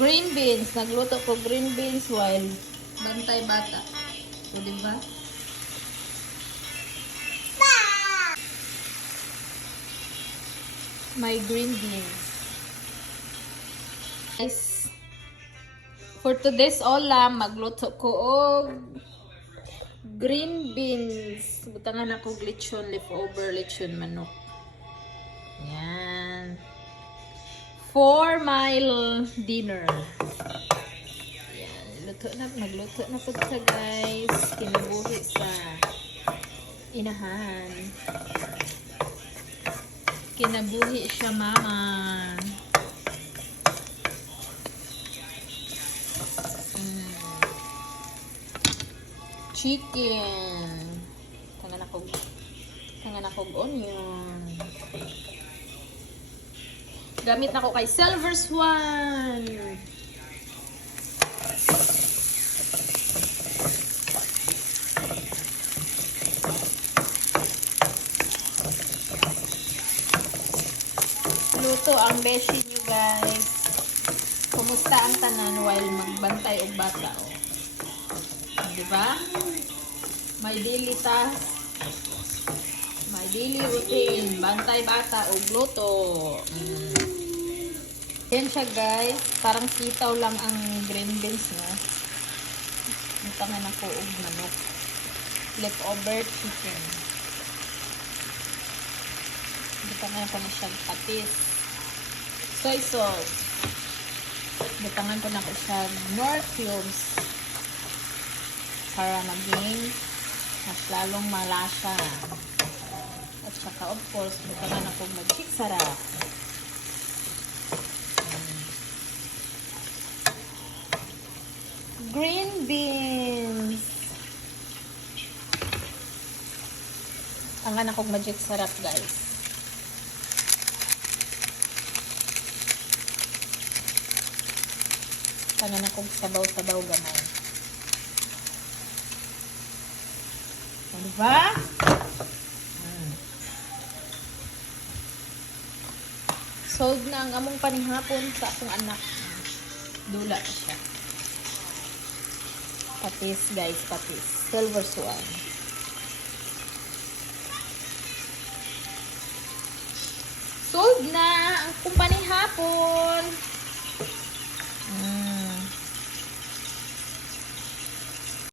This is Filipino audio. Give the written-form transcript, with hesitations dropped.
Green beans. Nagluto ko green beans while bantay bata. So, diba? My green beans. Guys, for today's ulam, magluto ko og green beans. Butangan ako lechon, leftover lechon manok. Yan. For my dinner. Yan. Magluto na po siya, guys. Kinabuhi sa inahan. Kinabuhi siya, mama. Chicken. Tangan akong onion. Gamit na ko kay Silver Swan. Luto ang beshi nyo, guys. Kumusta ang tanan while magbantay og bata, oh. Diba? May daily task. May daily routine. Bantay bata og luto. Yan siya, guys. Parang sitaw lang ang green beans, no? Tangan ako og manok. Leftover chicken. Tangan ko na siyang patis. Soy sauce. Tangan ko na ko siyang Nor cubes. Para maging mas lalong malasa. At saka, of course, tangan ako magic sarap. Green beans. Tangan akong magic sarap, guys. Tangan akong sabaw-sabaw gamay. Diba? Sold na ang among panihapon sa akong anak. Dula siya. Patis, guys, patis. Silver Swan. Sold na ang kumpani hapon.